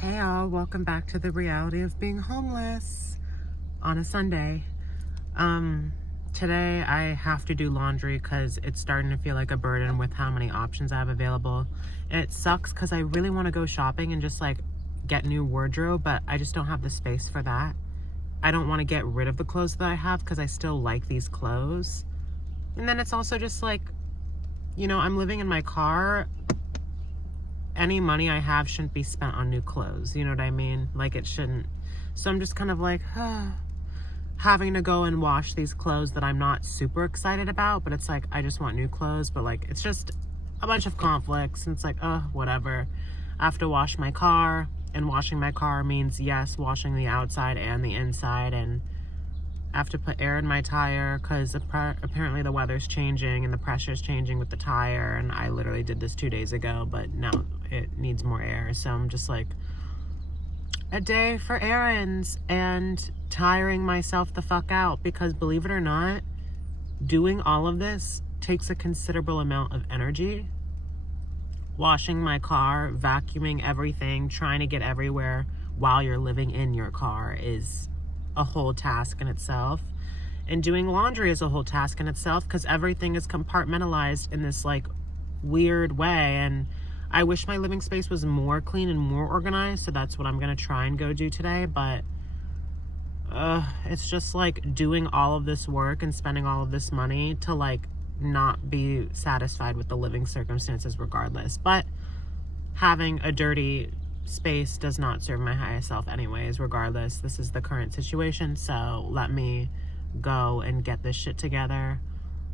Hey all, welcome back to the reality of being homeless on a Sunday. Today I have to do laundry because it's starting to feel like a burden with how many options I have available. And it sucks because I really want to go shopping and just like get new wardrobe, but I just don't have the space for that. I don't want to get rid of the clothes that I have because I still like these clothes. And then it's also just like, I'm living in my car. Any money I have shouldn't be spent on new clothes. You know what I mean? Like it shouldn't. So I'm just kind of like, having to go and wash these clothes that I'm not super excited about, but it's like, I just want new clothes, but like, it's just a bunch of conflicts and it's like, whatever. I have to wash my car, and washing my car means, yes, washing the outside and the inside, and I have to put air in my tire because apparently the weather's changing and the pressure's changing with the tire, and I literally did this 2 days ago, but now it needs more air. So I'm just like, a day for errands and tiring myself the fuck out because, believe it or not, doing all of this takes a considerable amount of energy. Washing my car, vacuuming everything, trying to get everywhere while you're living in your car is a whole task in itself. And doing laundry is a whole task in itself because everything is compartmentalized in this like weird way. And I wish my living space was more clean and more organized, so that's what I'm gonna try and go do today. But it's just like doing all of this work and spending all of this money to like not be satisfied with the living circumstances regardless. But having a dirty space does not serve my highest self anyways. Regardless, this is the current situation, so let me go and get this shit together.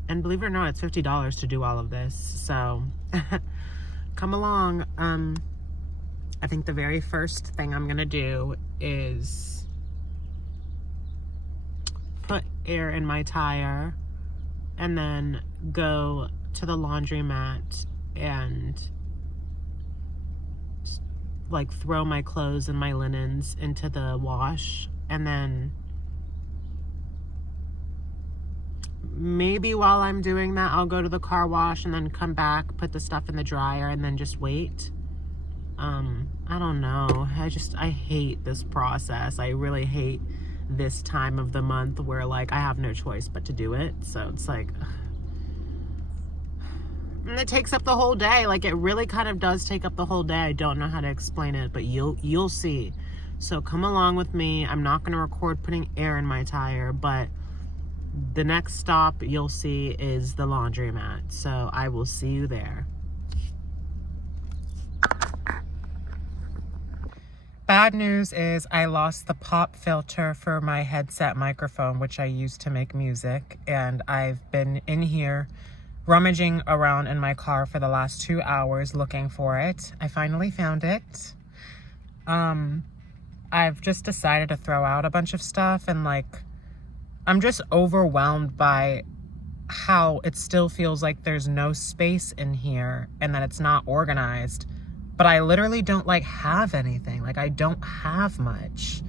And believe it or not, it's $50 to do all of this, so come along. I think the very first thing I'm gonna do is put air in my tire and then go to the laundromat and like throw my clothes and my linens into the wash, and then maybe while I'm doing that I'll go to the car wash and then come back, put the stuff in the dryer, and then just wait. I don't know. I hate this process. I really hate this time of the month where like I have no choice but to do it. So it's like, and it takes up the whole day. Like it really kind of does take up the whole day. I don't know how to explain it, but you'll see. So come along with me. I'm not going to record putting air in my tire, but the next stop you'll see is the laundromat. So I will see you there. Bad news is I lost the pop filter for my headset microphone, which I use to make music, and I've been in here rummaging around in my car for the last 2 hours looking for it. I finally found it. I've just decided to throw out a bunch of stuff, and like I'm just overwhelmed by how it still feels like there's no space in here and that it's not organized. But I literally don't like have anything. Like I don't have much.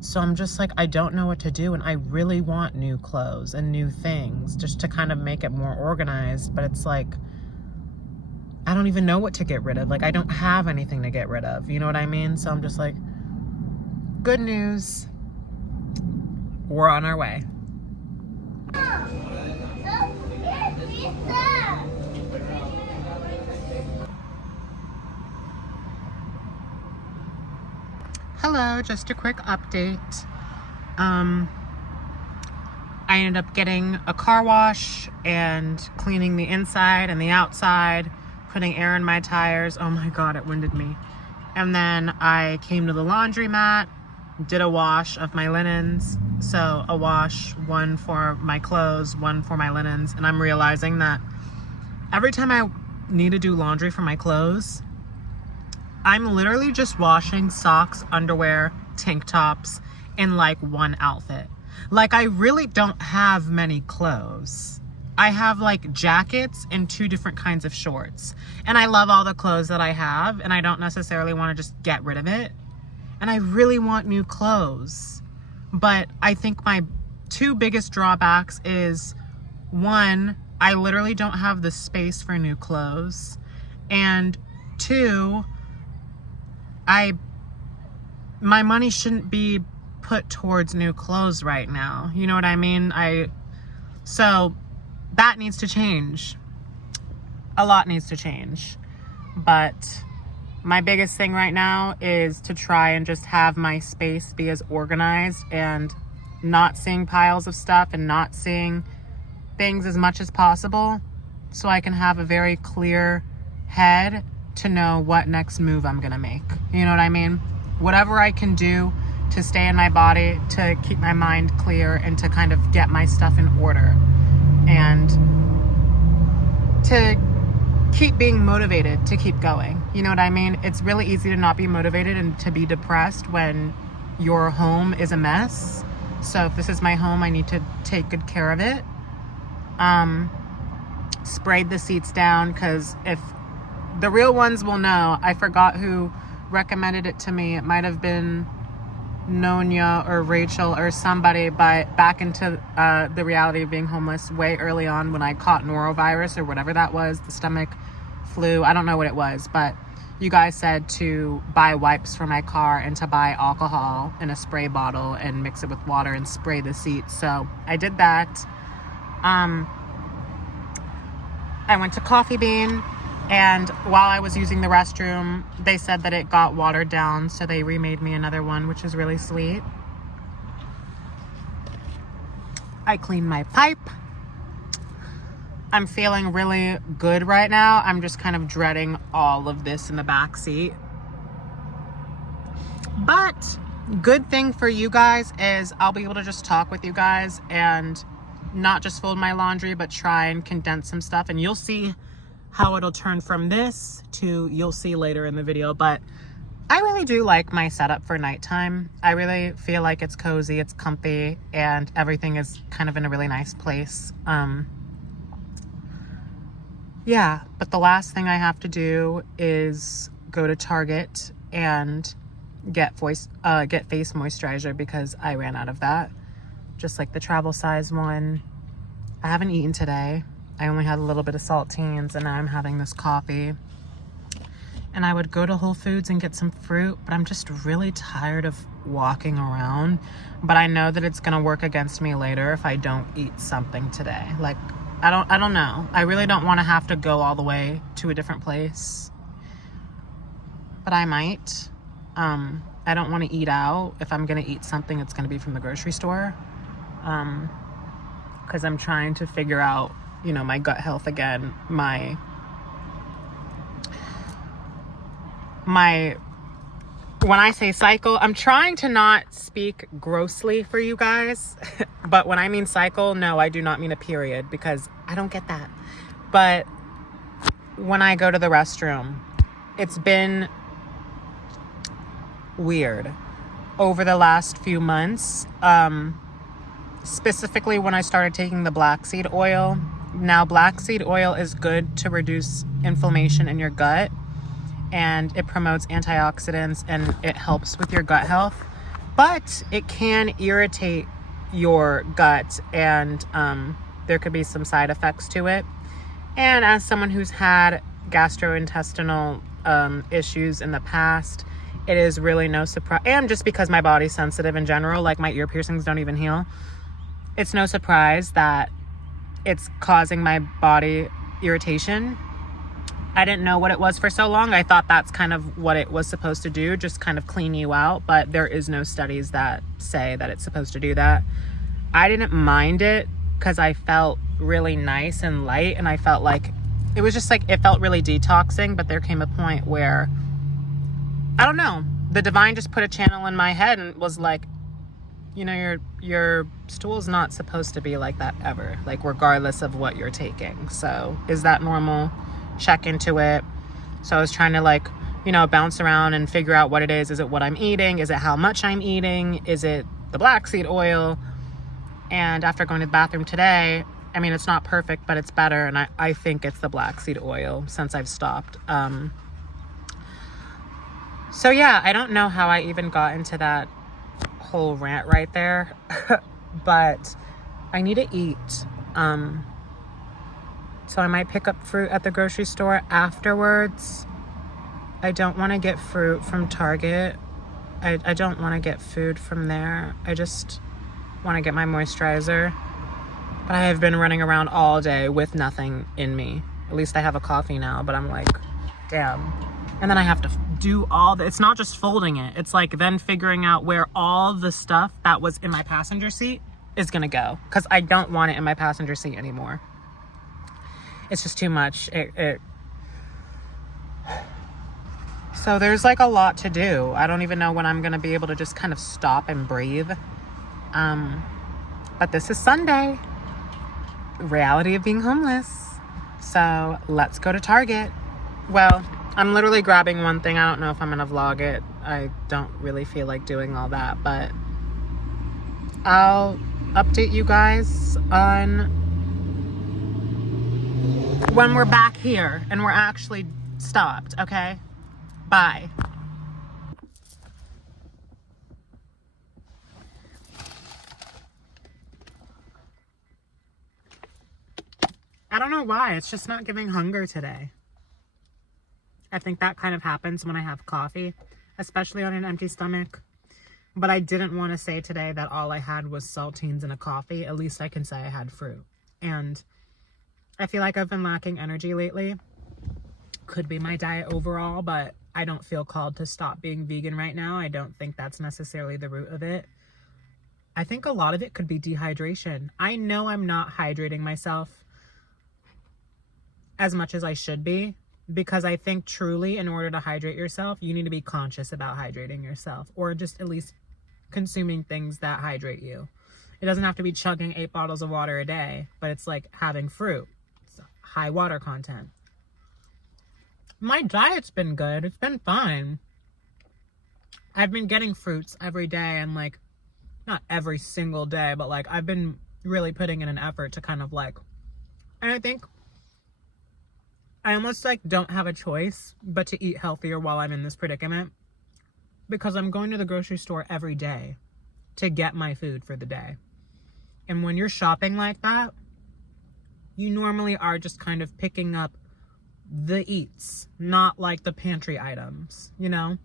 So I'm just like, I don't know what to do. And I really want new clothes and new things just to kind of make it more organized. But it's like, I don't even know what to get rid of. Like I don't have anything to get rid of. You know what I mean? So I'm just like, good news. We're on our way. Hello, just a quick update. I ended up getting a car wash and cleaning the inside and the outside, putting air in my tires. Oh my God, it winded me. And then I came to the laundromat, did a wash of my linens. So a wash, one for my clothes, one for my linens. And I'm realizing that every time I need to do laundry for my clothes, I'm literally just washing socks, underwear, tank tops in like one outfit. Like I really don't have many clothes. I have like jackets and 2 different kinds of shorts. And I love all the clothes that I have, and I don't necessarily want to just get rid of it. And I really want new clothes. But I think my 2 biggest drawbacks is, one, I literally don't have the space for new clothes. And 2, I my money shouldn't be put towards new clothes right now. You know what I mean? So that needs to change. A lot needs to change. But my biggest thing right now is to try and just have my space be as organized and not seeing piles of stuff and not seeing things as much as possible, so I can have a very clear head to know what next move I'm gonna make. You know what I mean? Whatever I can do to stay in my body, to keep my mind clear, and to kind of get my stuff in order, and to keep being motivated to keep going. You know what I mean? It's really easy to not be motivated and to be depressed when your home is a mess. So if this is my home, I need to take good care of it. Sprayed the seats down, because if the real ones will know, I forgot who recommended it to me. It might have been Nonya or Rachel or somebody, but back into the reality of being homeless way early on, when I caught norovirus or whatever that was, the stomach flu, I don't know what it was, but you guys said to buy wipes for my car and to buy alcohol in a spray bottle and mix it with water and spray the seats. So I did that. I went to Coffee Bean, and while I was using the restroom, they said that it got watered down, so they remade me another one, which is really sweet. I cleaned my pipe. I'm feeling really good right now. I'm just kind of dreading all of this in the back seat. But good thing for you guys is I'll be able to just talk with you guys and not just fold my laundry, but try and condense some stuff, and you'll see how it'll turn from this to you'll see later in the video. But I really do like my setup for nighttime. I really feel like it's cozy, it's comfy, and everything is kind of in a really nice place. Yeah, but the last thing I have to do is go to Target and get face moisturizer, because I ran out of that. Just like the travel size one. I haven't eaten today. I only had a little bit of saltines, and now I'm having this coffee. And I would go to Whole Foods and get some fruit, but I'm just really tired of walking around. But I know that it's gonna work against me later if I don't eat something today. Like, I don't know. I really don't want to have to go all the way to a different place, but I might. I don't want to eat out. If I'm gonna eat something, it's gonna be from the grocery store, because I'm trying to figure out, you know, my gut health again. When I say cycle, I'm trying to not speak grossly for you guys, but when I mean cycle, no, I do not mean a period, because I don't get that. But when I go to the restroom, it's been weird over the last few months, specifically when I started taking the black seed oil. Now, black seed oil is good to reduce inflammation in your gut, and it promotes antioxidants, and it helps with your gut health, but it can irritate your gut, and there could be some side effects to it. And as someone who's had gastrointestinal issues in the past, it is really no surprise. And just because my body's sensitive in general, like my ear piercings don't even heal, it's no surprise that it's causing my body irritation. I didn't know what it was for so long. I thought that's kind of what it was supposed to do, just kind of clean you out. But there is no studies that say that it's supposed to do that. I didn't mind it because I felt really nice and light, and I felt like it was just like, it felt really detoxing. But there came a point where, I don't know, the divine just put a channel in my head and was like, you know, your stool's not supposed to be like that ever, like regardless of what you're taking. So is that normal? Check into it. So I was trying to, like, you know, bounce around and figure out what it is. Is it what I'm eating? Is it how much I'm eating? Is it the black seed oil? And after going to the bathroom today, I mean, it's not perfect, but it's better. And I think it's the black seed oil since I've stopped. So yeah, I don't know how I even got into that whole rant right there, but I need to eat. So I might pick up fruit at the grocery store afterwards. I don't want to get fruit from Target. I don't want to get food from there. I just want to get my moisturizer. But I have been running around all day with nothing in me. At least I have a coffee now, but I'm like, damn. And then I have to do all the, it's not just folding it. It's like then figuring out where all the stuff that was in my passenger seat is gonna go. Because I don't want it in my passenger seat anymore. It's just too much. So there's like a lot to do. I don't even know when I'm gonna be able to just kind of stop and breathe. But this is Sunday. Reality of being homeless. So let's go to Target. Well, I'm literally grabbing one thing. I don't know if I'm gonna vlog it. I don't really feel like doing all that, but I'll update you guys on when we're back here and we're actually stopped, okay? Bye. I don't know why. It's just not giving hunger today. I think that kind of happens when I have coffee, especially on an empty stomach. But I didn't want to say today that all I had was saltines and a coffee. At least I can say I had fruit. And I feel like I've been lacking energy lately. Could be my diet overall, but I don't feel called to stop being vegan right now. I don't think that's necessarily the root of it. I think a lot of it could be dehydration. I know I'm not hydrating myself as much as I should be, because I think truly in order to hydrate yourself, you need to be conscious about hydrating yourself, or just at least consuming things that hydrate you. It doesn't have to be chugging 8 bottles of water a day, but it's like having fruit. It's high water content. My diet's been good. It's been fine. I've been getting fruits every day, and like, not every single day, but like I've been really putting in an effort to kind of like, and I think I almost like don't have a choice but to eat healthier while I'm in this predicament, because I'm going to the grocery store every day to get my food for the day. And when you're shopping like that, you normally are just kind of picking up the eats, not like the pantry items, you know?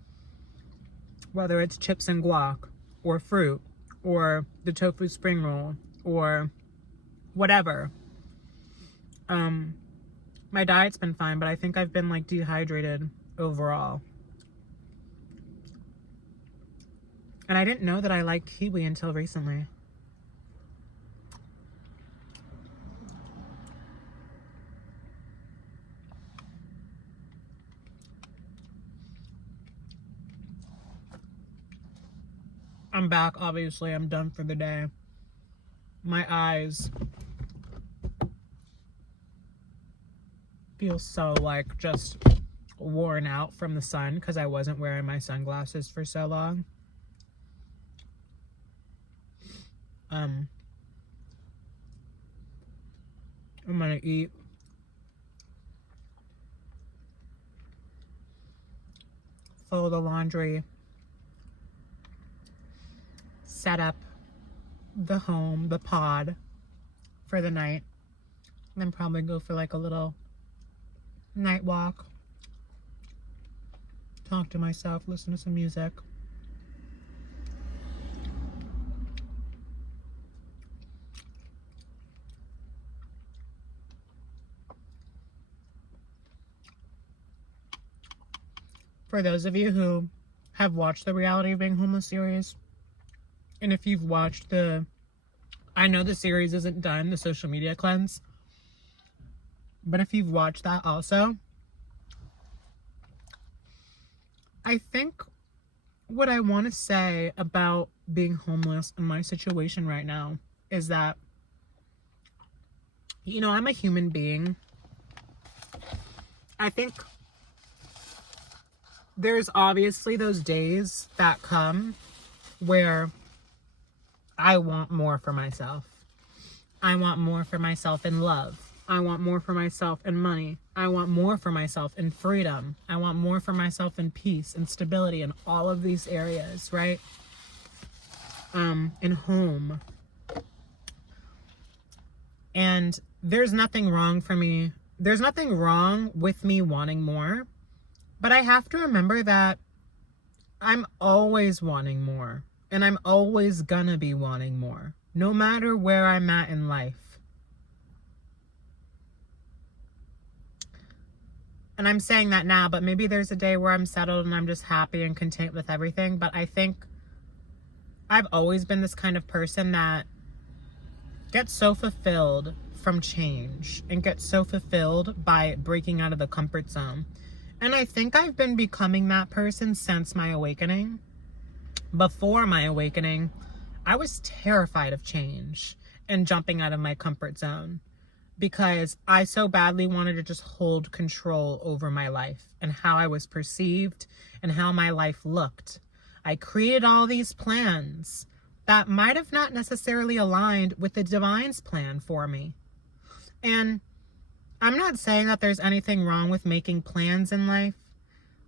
Whether it's chips and guac, or fruit, or the tofu spring roll, or whatever. My diet's been fine, but I think I've been like dehydrated overall. And I didn't know that I liked kiwi until recently. I'm back, obviously. I'm done for the day. My eyes feel so like just worn out from the sun because I wasn't wearing my sunglasses for so long. I'm gonna eat. Fold the laundry. Set up the home, the pod for the night. And then probably go for like a little night walk. Talk to myself, listen to some music. For those of you who have watched the Reality of Being Homeless series, and if you've watched I know the series isn't done, the social media cleanse, but if you've watched that also, I think what I want to say about being homeless in my situation right now is that, you know, I'm a human being. I think there's obviously those days that come where I want more for myself. I want more for myself in love. I want more for myself in money. I want more for myself in freedom. I want more for myself in peace and stability in all of these areas, right? In home. And there's nothing wrong for me. There's nothing wrong with me wanting more. But I have to remember that I'm always wanting more, and I'm always gonna be wanting more, no matter where I'm at in life. And I'm saying that now, but maybe there's a day where I'm settled and I'm just happy and content with everything. But I think I've always been this kind of person that gets so fulfilled from change and gets so fulfilled by breaking out of the comfort zone. And I think I've been becoming that person since my awakening. Before my awakening, I was terrified of change and jumping out of my comfort zone because I so badly wanted to just hold control over my life and how I was perceived and how my life looked. I created all these plans that might have not necessarily aligned with the divine's plan for me. And I'm not saying that there's anything wrong with making plans in life,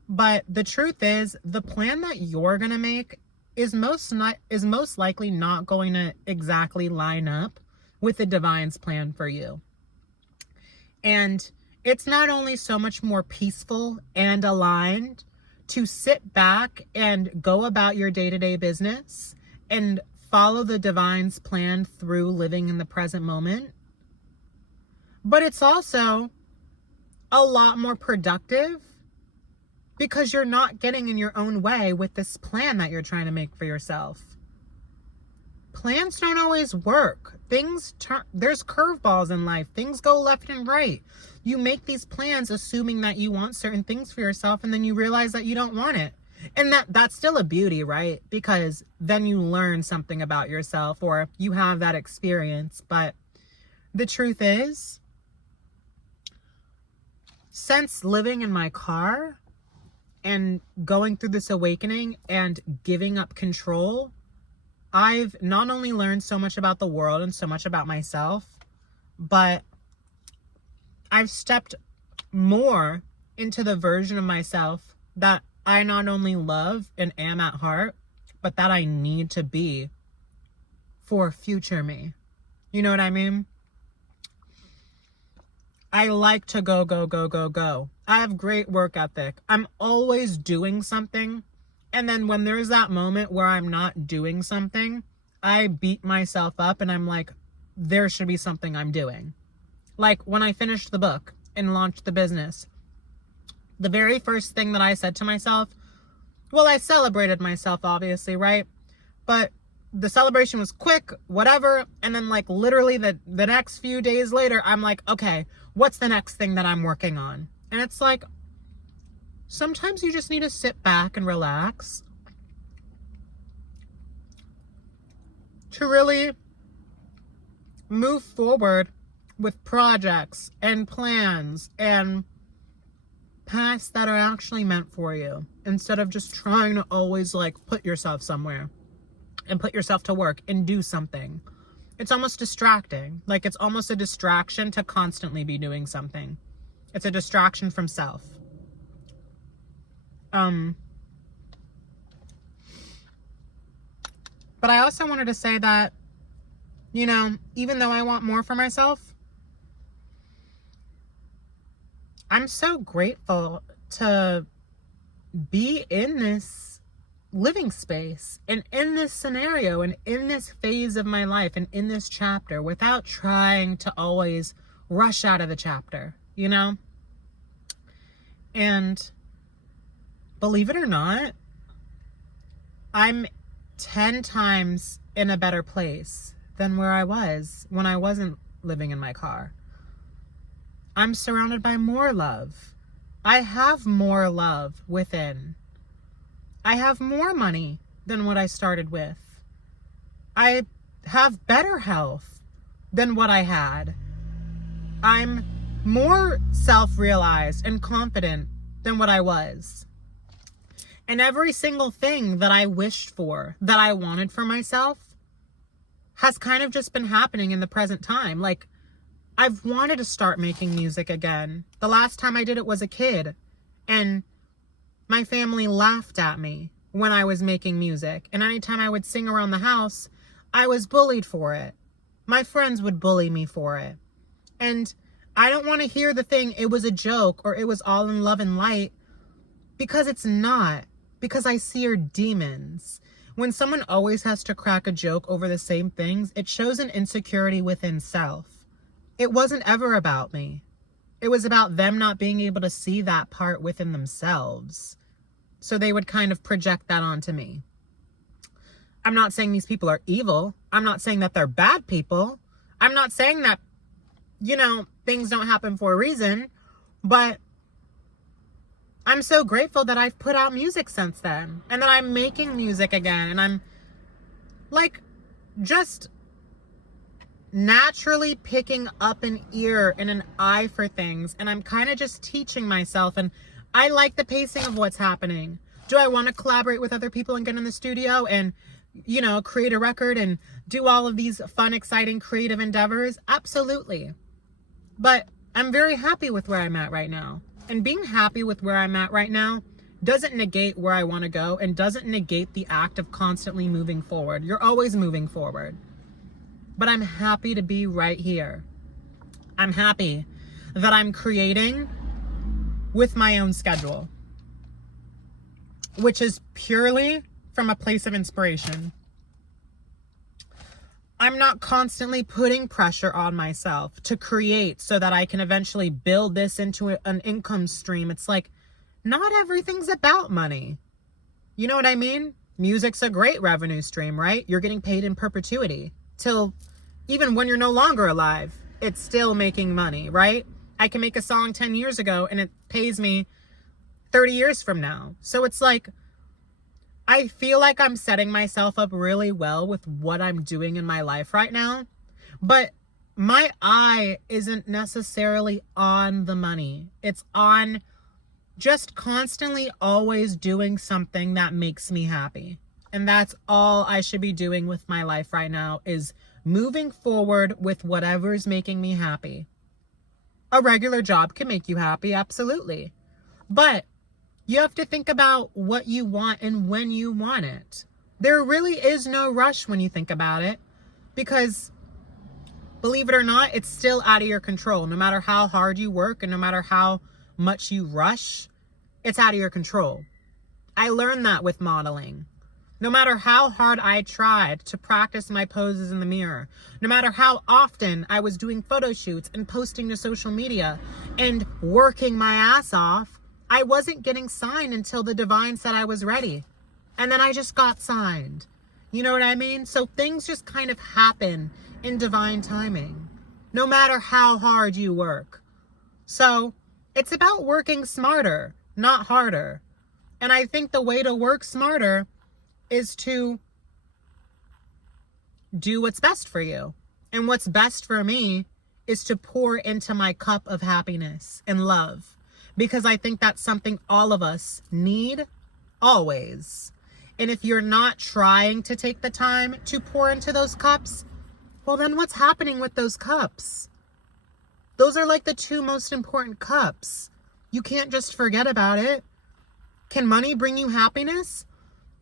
but the truth is the plan that you're going to make is most likely not going to exactly line up with the divine's plan for you. And it's not only so much more peaceful and aligned to sit back and go about your day-to-day business and follow the divine's plan through living in the present moment, but it's also a lot more productive because you're not getting in your own way with this plan that you're trying to make for yourself. Plans don't always work. There's curveballs in life. Things go left and right. You make these plans assuming that you want certain things for yourself, and then you realize that you don't want it. And that's still a beauty, right? Because then you learn something about yourself or you have that experience. But the truth is, since living in my car and going through this awakening and giving up control, I've not only learned so much about the world and so much about myself, but I've stepped more into the version of myself that I not only love and am at heart, but that I need to be for future me. You know what I mean? I like to go, go, go, go, go. I have great work ethic. I'm always doing something. And then when there's that moment where I'm not doing something, I beat myself up and I'm like, there should be something I'm doing. Like when I finished the book and launched the business, the very first thing that I said to myself, well, I celebrated myself, obviously, right? But the celebration was quick, whatever. And then like literally the next few days later, I'm like, okay, what's the next thing that I'm working on? And it's like, sometimes you just need to sit back and relax to really move forward with projects and plans and paths that are actually meant for you, instead of just trying to always like put yourself somewhere and put yourself to work and do something. It's almost distracting. Like it's almost a distraction to constantly be doing something. It's a distraction from self. But I also wanted to say that, you know, even though I want more for myself, I'm so grateful to be in this living space and in this scenario and in this phase of my life and in this chapter without trying to always rush out of the chapter, you know? And believe it or not, I'm 10 times in a better place than where I was when I wasn't living in my car. I'm surrounded by more love. I have more love within. I have more money than what I started with. I have better health than what I had. I'm more self-realized and confident than what I was. And every single thing that I wished for, that I wanted for myself, has kind of just been happening in the present time. Like, I've wanted to start making music again. The last time I did it was a kid. And my family laughed at me when I was making music. And anytime I would sing around the house, I was bullied for it. My friends would bully me for it. And I don't want to hear the thing, it was a joke or it was all in love and light, because it's not. because I see are demons. When someone always has to crack a joke over the same things, it shows an insecurity within self. It wasn't ever about me. It was about them not being able to see that part within themselves. So they would kind of project that onto me. I'm not saying these people are evil. I'm not saying that they're bad people. I'm not saying that, things don't happen for a reason. But I'm so grateful that I've put out music since then. And that I'm making music again. And I'm just naturally picking up an ear and an eye for things. And I'm kind of just teaching myself. And I like the pacing of what's happening. Do I want to collaborate with other people and get in the studio and, create a record and do all of these fun, exciting, creative endeavors? Absolutely. But I'm very happy with where I'm at right now. And being happy with where I'm at right now doesn't negate where I want to go and doesn't negate the act of constantly moving forward. You're always moving forward. But I'm happy to be right here. I'm happy that I'm creating with my own schedule, which is purely from a place of inspiration. I'm not constantly putting pressure on myself to create so that I can eventually build this into an income stream. It's like, not everything's about money. You know what I mean? Music's a great revenue stream, right? You're getting paid in perpetuity till even when you're no longer alive, it's still making money, right? I can make a song 10 years ago and it pays me 30 years from now. So it's like, I feel like I'm setting myself up really well with what I'm doing in my life right now. But my eye isn't necessarily on the money. It's on just constantly always doing something that makes me happy. And that's all I should be doing with my life right now, is moving forward with whatever's making me happy. A regular job can make you happy, absolutely. But you have to think about what you want and when you want it. There really is no rush when you think about it, because believe it or not, it's still out of your control. No matter how hard you work and no matter how much you rush, it's out of your control. I learned that with modeling. No matter how hard I tried to practice my poses in the mirror, no matter how often I was doing photo shoots and posting to social media and working my ass off, I wasn't getting signed until the divine said I was ready. And then I just got signed. You know what I mean? So things just kind of happen in divine timing, no matter how hard you work. So it's about working smarter, not harder. And I think the way to work smarter is to do what's best for you. And what's best for me is to pour into my cup of happiness and love. Because I think that's something all of us need always. And if you're not trying to take the time to pour into those cups, well, then what's happening with those cups? Those are like the two most important cups. You can't just forget about it. Can money bring you happiness?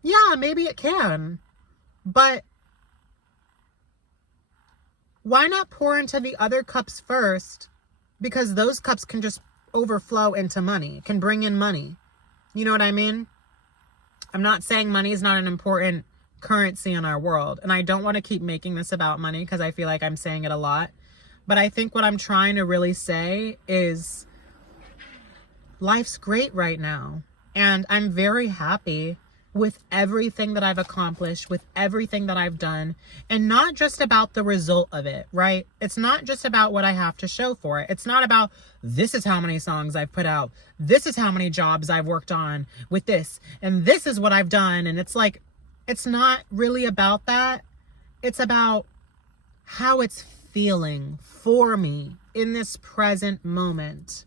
Yeah, maybe it can. But why not pour into the other cups first? Because those cups can just overflow into money, can bring in money. You know what I mean? I'm not saying money is not an important currency in our world, and I don't want to keep making this about money because I feel like I'm saying it a lot. But I think what I'm trying to really say is life's great right now, and I'm very happy with everything that I've accomplished, with everything that I've done, and not just about the result of it, right? It's not just about what I have to show for it. It's not about, this is how many songs I've put out, this is how many jobs I've worked on with this, and this is what I've done. And it's like, it's not really about that. It's about how it's feeling for me in this present moment.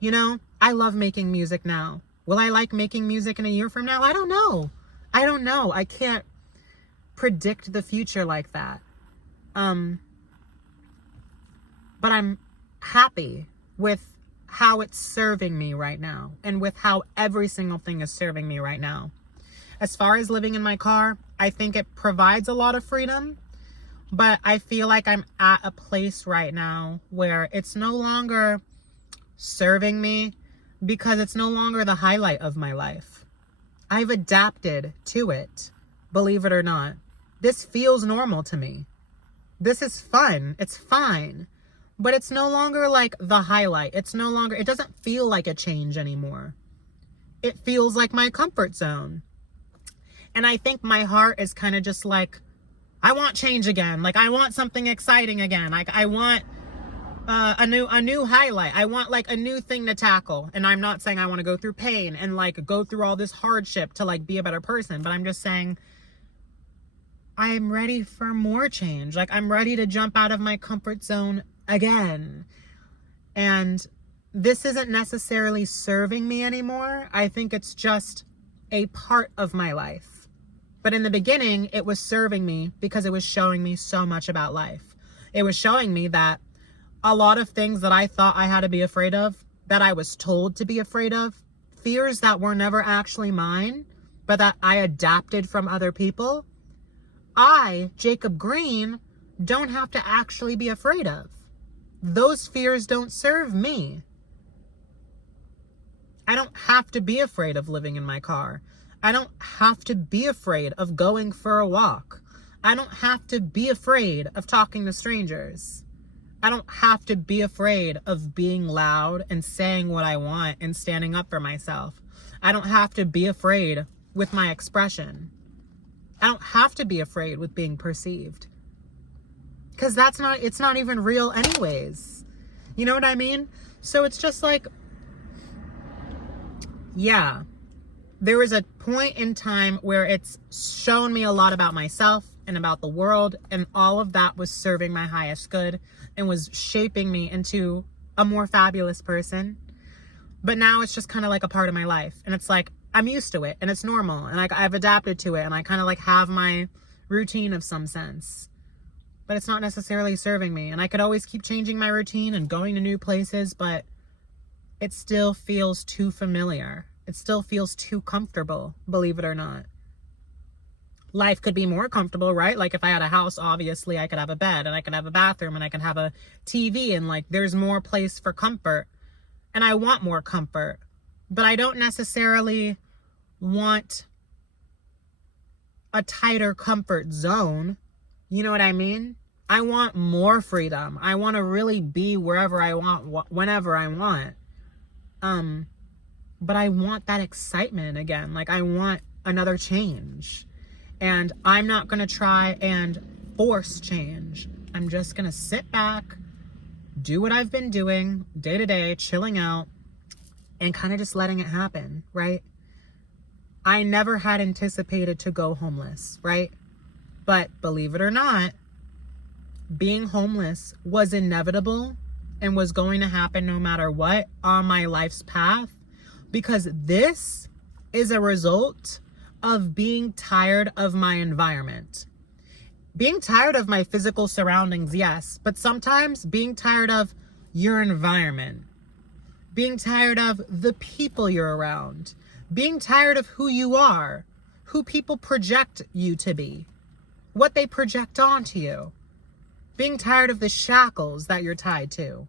You know, I love making music now. Will I like making music in a year from now? I don't know. I can't predict the future like that. But I'm happy with how it's serving me right now and with how every single thing is serving me right now. As far as living in my car, I think it provides a lot of freedom, but I feel like I'm at a place right now where it's no longer serving me, because it's no longer the highlight of my life. I've adapted to it, believe it or not. This feels normal to me. This is fun. It's fine. But it's no longer like the highlight. It doesn't feel like a change anymore. It feels like my comfort zone. And I think my heart is kind of just like, I want change again. Like, I want something exciting again. Like, I want a new highlight. I want like a new thing to tackle. And I'm not saying I want to go through pain and like go through all this hardship to like be a better person, but I'm just saying I'm ready for more change. Like, I'm ready to jump out of my comfort zone again. And this isn't necessarily serving me anymore. I think it's just a part of my life. But in the beginning, it was serving me because it was showing me so much about life. It was showing me that a lot of things that I thought I had to be afraid of, that I was told to be afraid of, fears that were never actually mine, but that I adapted from other people, I, Jacob Green, don't have to actually be afraid of. Those fears don't serve me. I don't have to be afraid of living in my car. I don't have to be afraid of going for a walk. I don't have to be afraid of talking to strangers. I don't have to be afraid of being loud and saying what I want and standing up for myself. I don't have to be afraid with my expression. I don't have to be afraid with being perceived. Because it's not even real anyways. You know what I mean? So it's just like, yeah. There was a point in time where it's shown me a lot about myself and about the world, and all of that was serving my highest good and was shaping me into a more fabulous person. But now it's just kind of like a part of my life, and it's like I'm used to it and it's normal, and I've adapted to it, and I kind of like have my routine of some sense, but it's not necessarily serving me. And I could always keep changing my routine and going to new places, but it still feels too familiar. It still feels too comfortable, believe it or not. Life could be more comfortable, right? Like if I had a house, obviously I could have a bed and I could have a bathroom and I could have a TV, and like there's more place for comfort. And I want more comfort, but I don't necessarily want a tighter comfort zone. You know what I mean? I want more freedom. I want to really be wherever I want, whenever I want. But I want that excitement again. Like I want another change. And I'm not going to try and force change. I'm just going to sit back, do what I've been doing day to day, chilling out, and kind of just letting it happen, right? I never had anticipated to go homeless, right? But believe it or not, being homeless was inevitable and was going to happen no matter what on my life's path. Because this is a result of being tired of my environment. Being tired of my physical surroundings, yes, but sometimes being tired of your environment. Being tired of the people you're around. Being tired of who you are, who people project you to be, what they project onto you. Being tired of the shackles that you're tied to.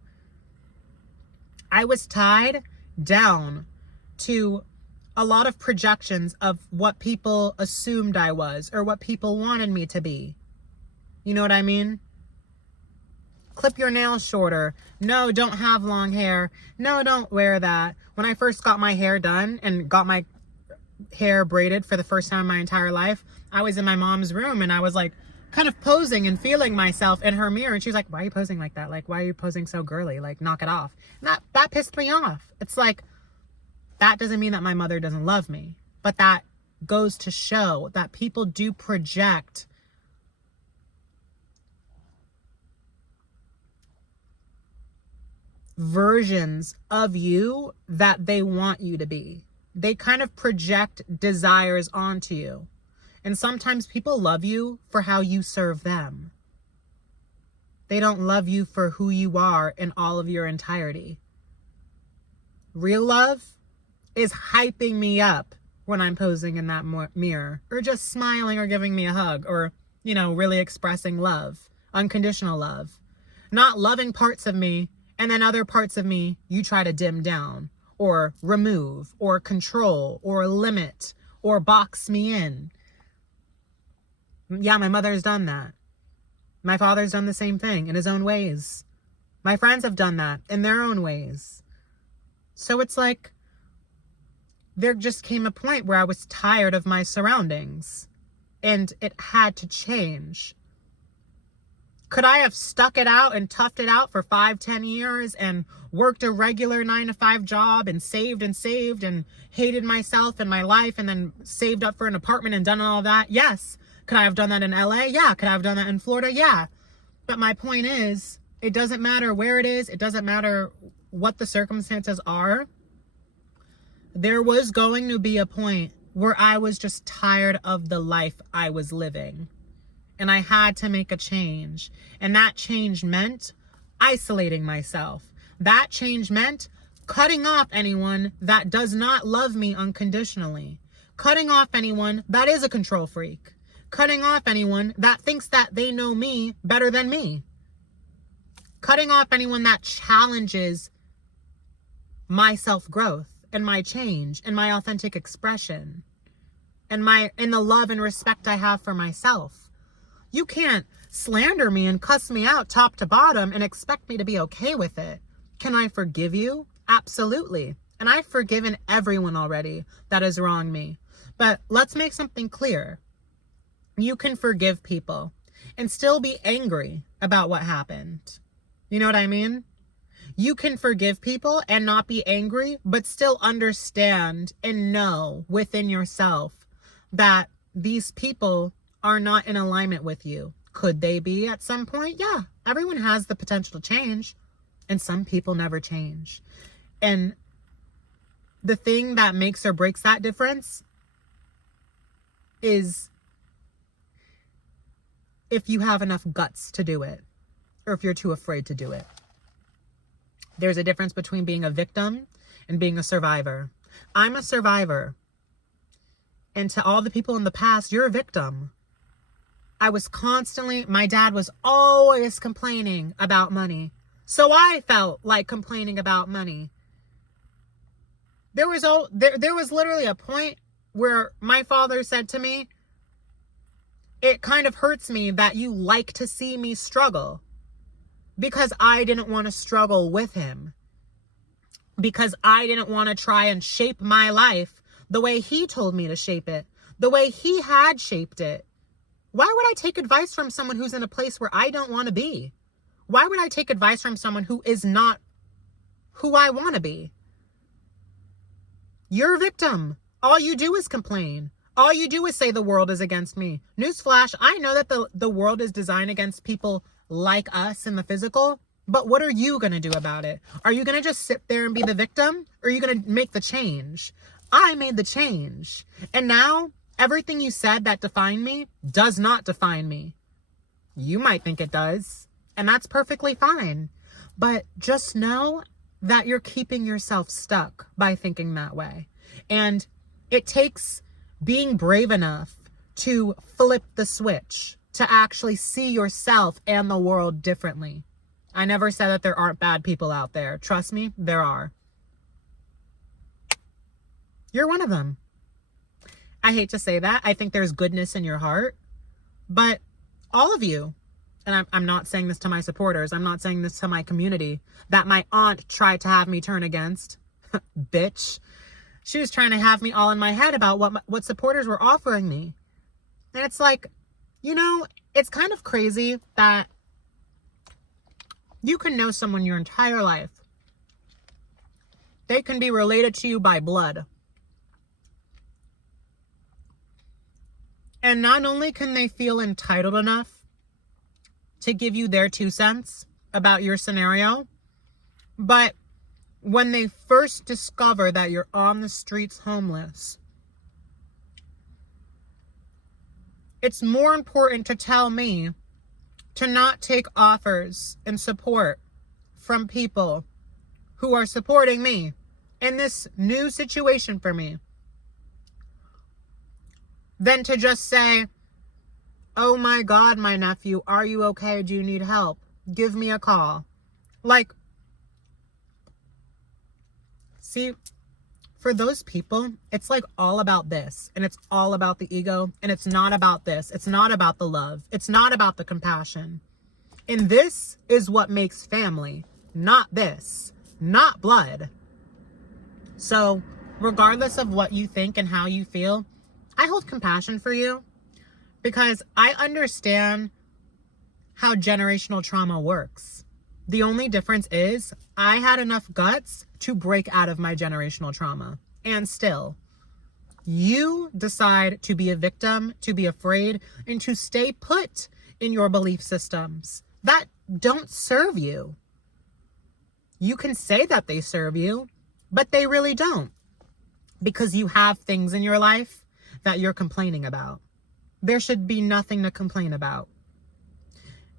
I was tied down to a lot of projections of what people assumed I was or what people wanted me to be. You know what I mean? Clip your nails shorter. No, don't have long hair. No, don't wear that. When I first got my hair done and got my hair braided for the first time in my entire life, I was in my mom's room and I was like kind of posing and feeling myself in her mirror. And she was like, why are you posing like that? Like, why are you posing so girly? Like, knock it off. And that pissed me off. It's like, that doesn't mean that my mother doesn't love me, but that goes to show that people do project versions of you that they want you to be. They kind of project desires onto you. And sometimes people love you for how you serve them. They don't love you for who you are in all of your entirety. Real love is hyping me up when I'm posing in that mirror, or just smiling or giving me a hug, or, really expressing love, unconditional love. Not loving parts of me, and then other parts of me you try to dim down, or remove, or control, or limit, or box me in. Yeah, my mother's done that. My father's done the same thing in his own ways. My friends have done that in their own ways. So it's like, there just came a point where I was tired of my surroundings and it had to change. Could I have stuck it out and toughed it out for 5-10 years and worked a regular 9-to-5 job and saved and hated myself and my life and then saved up for an apartment and done all that? Yes. Could I have done that in LA? Yeah. Could I have done that in Florida? Yeah. But my point is, it doesn't matter where it is. It doesn't matter what the circumstances are. There was going to be a point where I was just tired of the life I was living. And I had to make a change. And that change meant isolating myself. That change meant cutting off anyone that does not love me unconditionally. Cutting off anyone that is a control freak. Cutting off anyone that thinks that they know me better than me. Cutting off anyone that challenges my self-growth and my change and my authentic expression and the love and respect I have for myself. You can't slander me and cuss me out top to bottom and expect me to be okay with it. Can I forgive you? Absolutely. And I've forgiven everyone already that has wronged me. But let's make something clear. You can forgive people and still be angry about what happened. You know what I mean? You can forgive people and not be angry, but still understand and know within yourself that these people are not in alignment with you. Could they be at some point? Yeah, everyone has the potential to change, and some people never change. And the thing that makes or breaks that difference is if you have enough guts to do it, or if you're too afraid to do it. There's a difference between being a victim and being a survivor. I'm a survivor. And to all the people in the past, you're a victim. My dad was always complaining about money. So I felt like complaining about money. There was literally a point where my father said to me, it kind of hurts me that you like to see me struggle. Because I didn't want to struggle with him. Because I didn't want to try and shape my life the way he told me to shape it. The way he had shaped it. Why would I take advice from someone who's in a place where I don't want to be? Why would I take advice from someone who is not who I want to be? You're a victim. All you do is complain. All you do is say the world is against me. Newsflash, I know that the world is designed against people like us in the physical, but what are you going to do about it? Are you going to just sit there and be the victim? Or are you going to make the change? I made the change. And now everything you said that defined me does not define me. You might think it does, and that's perfectly fine. But just know that you're keeping yourself stuck by thinking that way. And it takes being brave enough to flip the switch, to actually see yourself and the world differently. I never said that there aren't bad people out there. Trust me, there are. You're one of them. I hate to say that. I think there's goodness in your heart. But all of you, and I'm not saying this to my supporters, I'm not saying this to my community, that my aunt tried to have me turn against. Bitch. She was trying to have me all in my head about what supporters were offering me. And it's like, it's kind of crazy that you can know someone your entire life. They can be related to you by blood. And not only can they feel entitled enough to give you their 2 cents about your scenario, but when they first discover that you're on the streets homeless, it's more important to tell me to not take offers and support from people who are supporting me in this new situation for me than to just say, oh my God, my nephew, are you okay? Do you need help? Give me a call. Like, see, for those people, it's like all about this, and it's all about the ego, and it's not about this. It's not about the love. It's not about the compassion. And this is what makes family, not this, not blood. So regardless of what you think and how you feel, I hold compassion for you because I understand how generational trauma works. The only difference is I had enough guts to break out of my generational trauma. And still, you decide to be a victim, to be afraid, and to stay put in your belief systems that don't serve you. You can say that they serve you, but they really don't, because you have things in your life that you're complaining about. There should be nothing to complain about.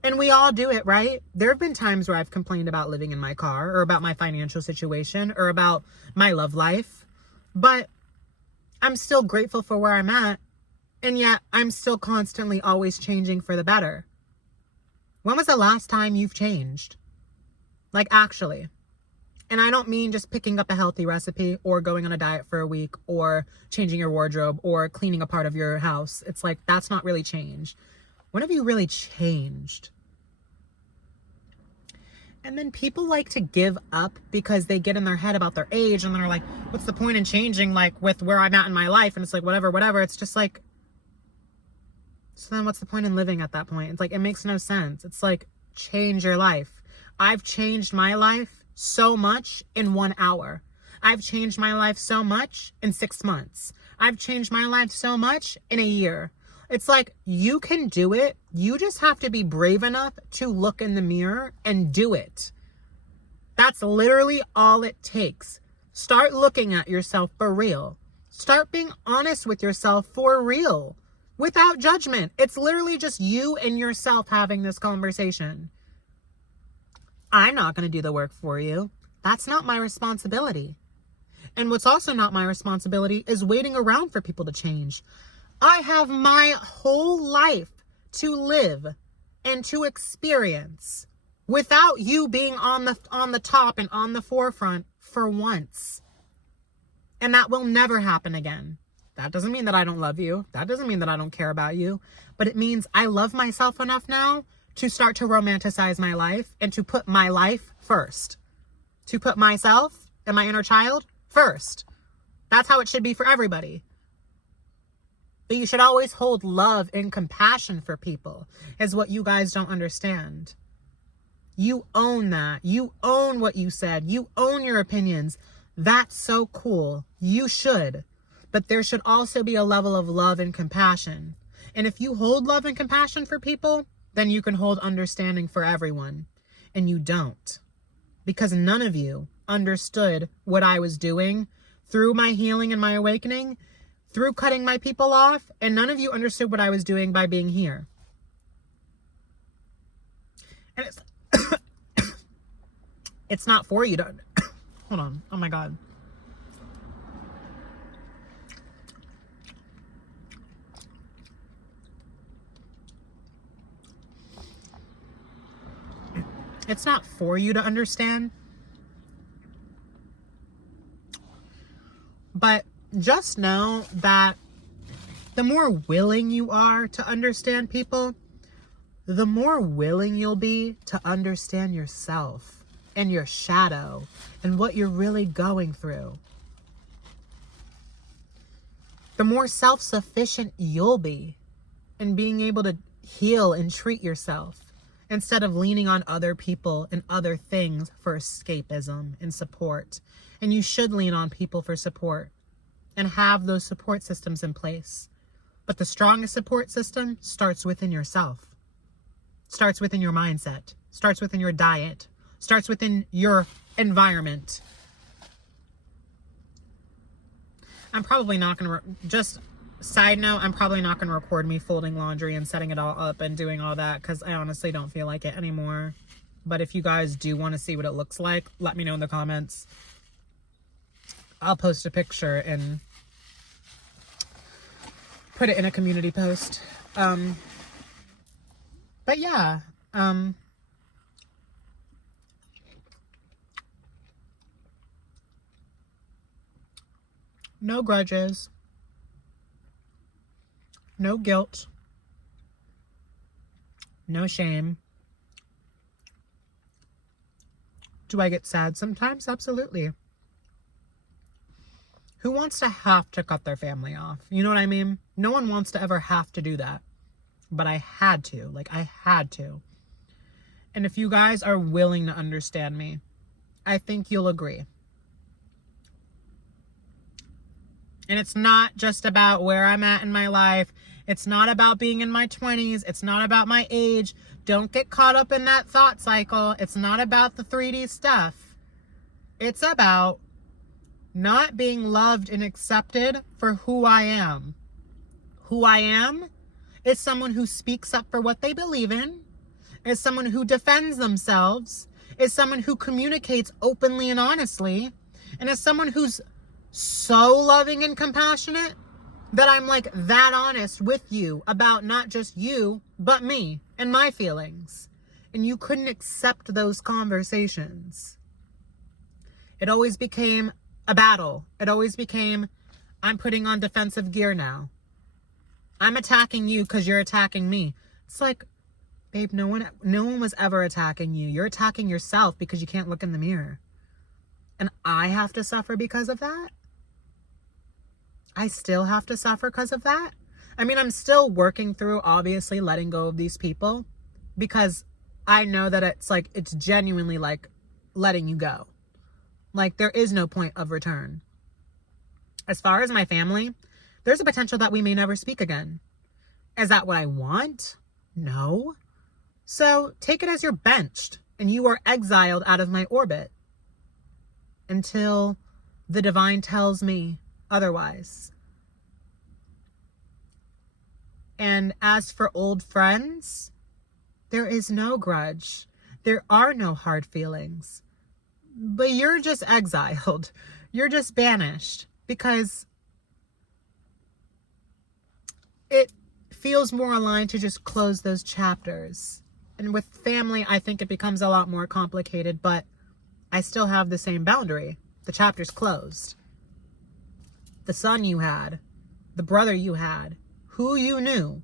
And we all do it, right? There have been times where I've complained about living in my car, or about my financial situation, or about my love life, but I'm still grateful for where I'm at, and yet I'm still constantly always changing for the better. When was the last time you've changed? Like, actually. And I don't mean just picking up a healthy recipe, or going on a diet for a week, or changing your wardrobe, or cleaning a part of your house. It's like, that's not really change. When have you really changed? And then people like to give up because they get in their head about their age, and then they're like, what's the point in changing, like, with where I'm at in my life? And it's like, whatever. It's just like, so then what's the point in living at that point? It's like, it makes no sense. It's like, change your life. I've changed my life so much in 1 hour. I've changed my life so much in 6 months. I've changed my life so much in a year. It's like, you can do it. You just have to be brave enough to look in the mirror and do it. That's literally all it takes. Start looking at yourself for real. Start being honest with yourself for real, without judgment. It's literally just you and yourself having this conversation. I'm not going to do the work for you. That's not my responsibility. And what's also not my responsibility is waiting around for people to change. I have my whole life to live and to experience without you being on the top and on the forefront for once. And that will never happen again. That doesn't mean that I don't love you. That doesn't mean that I don't care about you. But it means I love myself enough now to start to romanticize my life and to put my life first. To put myself and my inner child first. That's how it should be for everybody. But you should always hold love and compassion for people, is what you guys don't understand. You own that. You own what you said. You own your opinions. That's so cool. You should. But there should also be a level of love and compassion. And if you hold love and compassion for people, then you can hold understanding for everyone. And you don't. Because none of you understood what I was doing through my healing and my awakening, through cutting my people off, and none of you understood what I was doing by being here. And it's not for you to hold on. Oh my God. It's not for you to understand. But just know that the more willing you are to understand people, the more willing you'll be to understand yourself and your shadow and what you're really going through. The more self-sufficient you'll be in being able to heal and treat yourself instead of leaning on other people and other things for escapism and support. And you should lean on people for support and have those support systems in place. But the strongest support system starts within yourself. Starts within your mindset. Starts within your diet. Starts within your environment. I'm probably not going to, just side note, I'm probably not going to record me folding laundry and setting it all up and doing all that, because I honestly don't feel like it anymore. But if you guys do want to see what it looks like, let me know in the comments. I'll post a picture and put it in a community post. But yeah, no grudges, no guilt, no shame. Do I get sad sometimes? Absolutely. Who wants to have to cut their family off? You know what I mean? No one wants to ever have to do that. But I had to. Like, I had to. And if you guys are willing to understand me, I think you'll agree. And it's not just about where I'm at in my life. It's not about being in my 20s. It's not about my age. Don't get caught up in that thought cycle. It's not about the 3D stuff. It's about not being loved and accepted for who I am. Who I am is someone who speaks up for what they believe in, is someone who defends themselves, is someone who communicates openly and honestly, and is someone who's so loving and compassionate that I'm like that honest with you about not just you, but me and my feelings. And you couldn't accept those conversations. It always became a battle. It always became, I'm putting on defensive gear now. I'm attacking you because you're attacking me. It's like, babe, no one was ever attacking you. You're attacking yourself because you can't look in the mirror. And I have to suffer because of that? I still have to suffer because of that? I mean, I'm still working through, obviously, letting go of these people because I know that it's genuinely like letting you go. Like, there is no point of return. As far as my family, there's a potential that we may never speak again. Is that what I want? No. So take it as you're benched and you are exiled out of my orbit until the divine tells me otherwise. And as for old friends, there is no grudge. There are no hard feelings. But you're just exiled. You're just banished because it feels more aligned to just close those chapters. And with family, I think it becomes a lot more complicated, but I still have the same boundary. The chapter's closed. The son you had, the brother you had, who you knew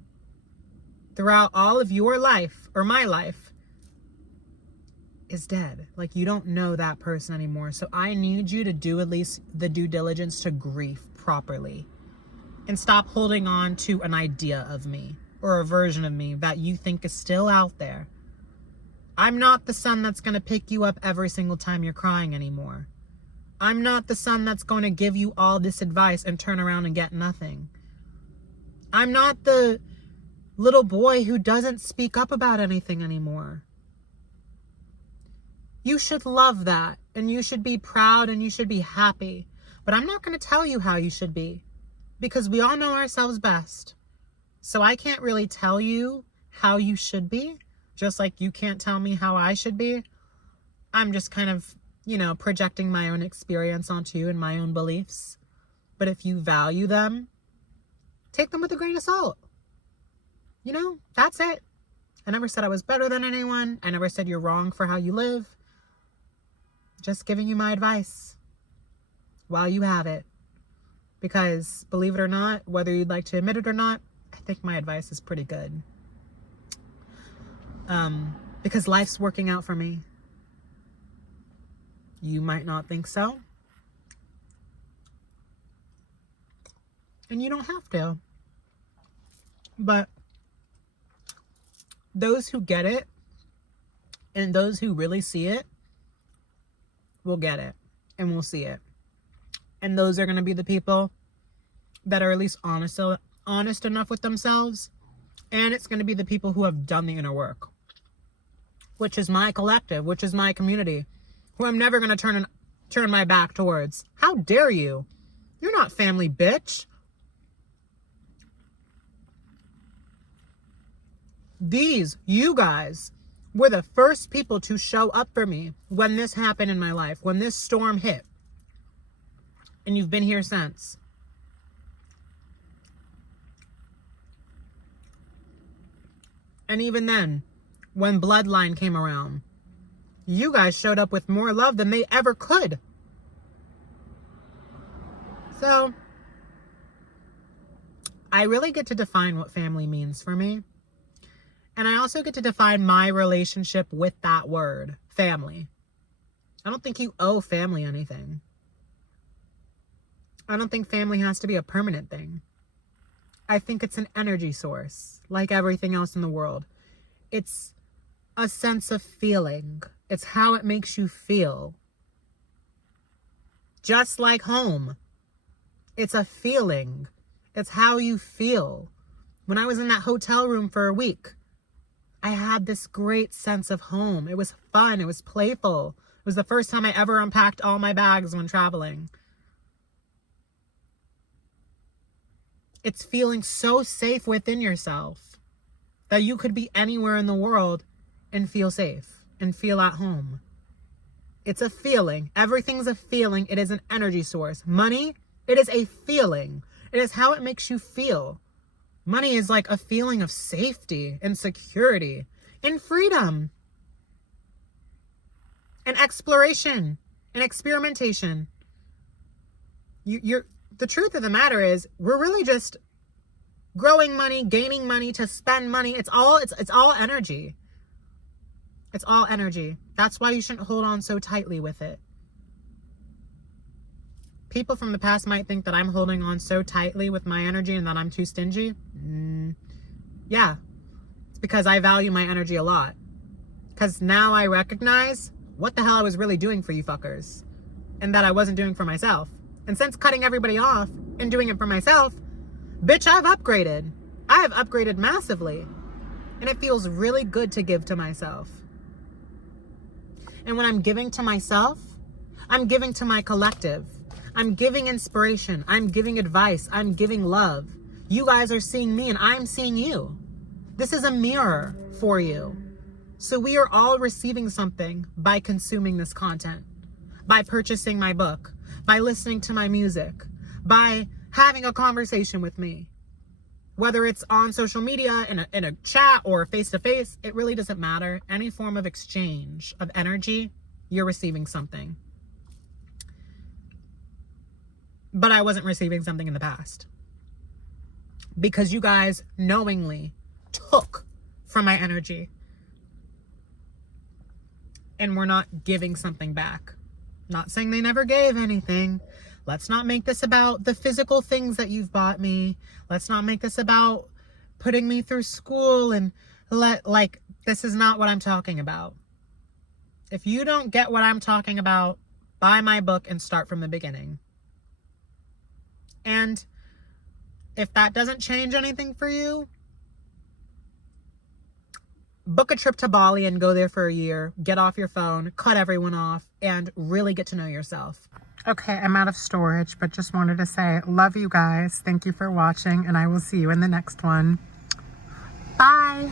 throughout all of your life or my life is dead. Like, you don't know that person anymore. So I need you to do at least the due diligence to grieve properly and stop holding on to an idea of me or a version of me that you think is still out there. I'm not the son that's going to pick you up every single time you're crying anymore. I'm not the son that's going to give you all this advice and turn around and get nothing. I'm not the little boy who doesn't speak up about anything anymore. You should love that, and you should be proud, and you should be happy. But I'm not going to tell you how you should be, because we all know ourselves best. So I can't really tell you how you should be, just like you can't tell me how I should be. I'm just kind of, projecting my own experience onto you and my own beliefs. But if you value them, take them with a grain of salt. That's it. I never said I was better than anyone. I never said you're wrong for how you live. Just giving you my advice while you have it. Because, believe it or not, whether you'd like to admit it or not, I think my advice is pretty good. Because life's working out for me. You might not think so. And you don't have to. But those who get it and those who really see it will get it and will see it. And those are going to be the people that are at least honest enough with themselves. And it's going to be the people who have done the inner work, which is my collective, which is my community, who I'm never going to turn my back towards. How dare you? You're not family, bitch. You guys, were the first people to show up for me when this happened in my life, when this storm hit. And you've been here since. And even then, when Bloodline came around, you guys showed up with more love than they ever could. So, I really get to define what family means for me. And I also get to define my relationship with that word, family. I don't think you owe family anything. I don't think family has to be a permanent thing. I think it's an energy source, like everything else in the world. It's a sense of feeling. It's how it makes you feel. Just like home. It's a feeling. It's how you feel. When I was in that hotel room for a week, I had this great sense of home. It was fun. It was playful. It was the first time I ever unpacked all my bags when traveling. It's feeling so safe within yourself that you could be anywhere in the world and feel safe and feel at home. It's a feeling. Everything's a feeling. It is an energy source. Money, it is a feeling. It is how it makes you feel. Money is like a feeling of safety and security and freedom and exploration and experimentation. The truth of the matter is, we're really just growing money, gaining money to spend money. It's all energy. It's all energy. That's why you shouldn't hold on so tightly with it. People from the past might think that I'm holding on so tightly with my energy and that I'm too stingy. Yeah. It's because I value my energy a lot. Because now I recognize what the hell I was really doing for you fuckers. And that I wasn't doing for myself. And since cutting everybody off and doing it for myself, bitch, I've upgraded. I have upgraded massively. And it feels really good to give to myself. And when I'm giving to myself, I'm giving to my collective. I'm giving inspiration. I'm giving advice. I'm giving love. You guys are seeing me and I'm seeing you. This is a mirror for you. So we are all receiving something by consuming this content, by purchasing my book, by listening to my music, by having a conversation with me. Whether it's on social media, in a chat, or face-to-face, it really doesn't matter. Any form of exchange of energy, you're receiving something. But I wasn't receiving something in the past. Because you guys knowingly took from my energy. And we're not giving something back. Not saying they never gave anything. Let's not make this about the physical things that you've bought me. Let's not make this about putting me through school and this is not what I'm talking about. If you don't get what I'm talking about, buy my book and start from the beginning. And if that doesn't change anything for you, book a trip to Bali and go there for a year. Get off your phone, cut everyone off, and really get to know yourself. Okay, I'm out of storage, but just wanted to say, love you guys. Thank you for watching, and I will see you in the next one. Bye.